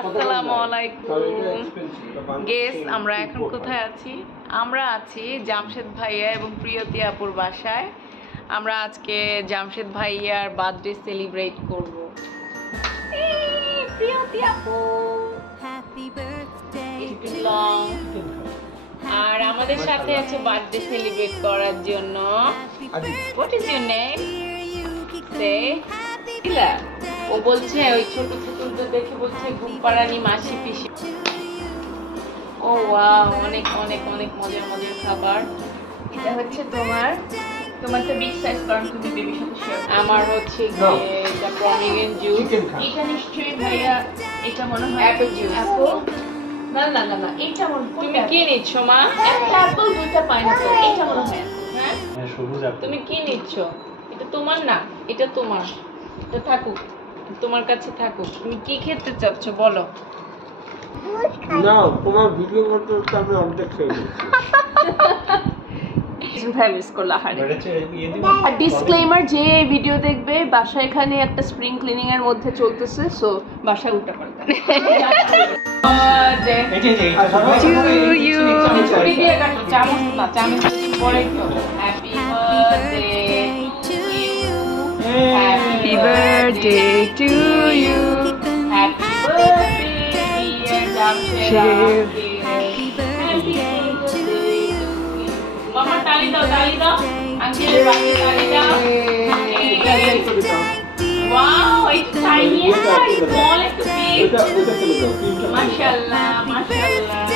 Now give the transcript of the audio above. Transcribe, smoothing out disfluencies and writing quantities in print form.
আসসালামু আলাইকুম গেস, আমরা এখন কোথায় আছি? আমরা আছি জামশেদ ভাইয়া এবং প্রিয়তি আপুর বাসায়। আমরা আজকে জামশেদ ভাইয়ার বার্থডে সেলিব্রেট করব। প্রিয়তি আপু হ্যাপি বার্থডে টু ইউ। আর আমাদের সাথে আছে বার্থডে সেলিব্রেট করার জন্য। What is your name? সে ইলা। ও বলছে ওই ছোট ছোটদের দেখে বলছে ঘুমপাড়ানি মাসি পিসি। ও ওয়াও, অনেক অনেক অনেক মজার মজার খাবার। এটা হচ্ছে তোমারটা বিগ সাইজ, কারণ তুমি বেবির সাথে শেয়ার। আমার হচ্ছে এটা পমিগ্রেনেট জুস। এটা নিশ্চয়ই ভাইয়া, এটা মনে হয় অ্যাপল জুস। অ্যাপল না না না না, এটা মনে হয়। তুমি কি নিচ্ছ মা? একটা অ্যাপল, দুইটা পাইনাপল। এটা মনে হয় হ্যাঁ সবুজ অ্যাপল। তুমি কি নিচ্ছ? এটা তোমার না, এটা তোমার। এটা থাকুক, তোমার কাছে থাকুক। তুমি কি খেতে চাচ্ছ বলো? না, তোমার ভিডিও করতে করতে আমি অর্ধেক খেয়ে নিয়েছি। আর ডিসক্লেমার, যে ভিডিও দেখবে বাসায় এখানে একটা স্প্রিং ক্লিনিং এর মধ্যে চলতেছে, সো বাসায় উল্টা করে দেন। Happy birthday to you. Happy birthday, dear Jamshed. Happy birthday to you. Mama, tali dao. Uncle, tali dao. Wow, it's tiny and small and big. Mashallah, mashallah.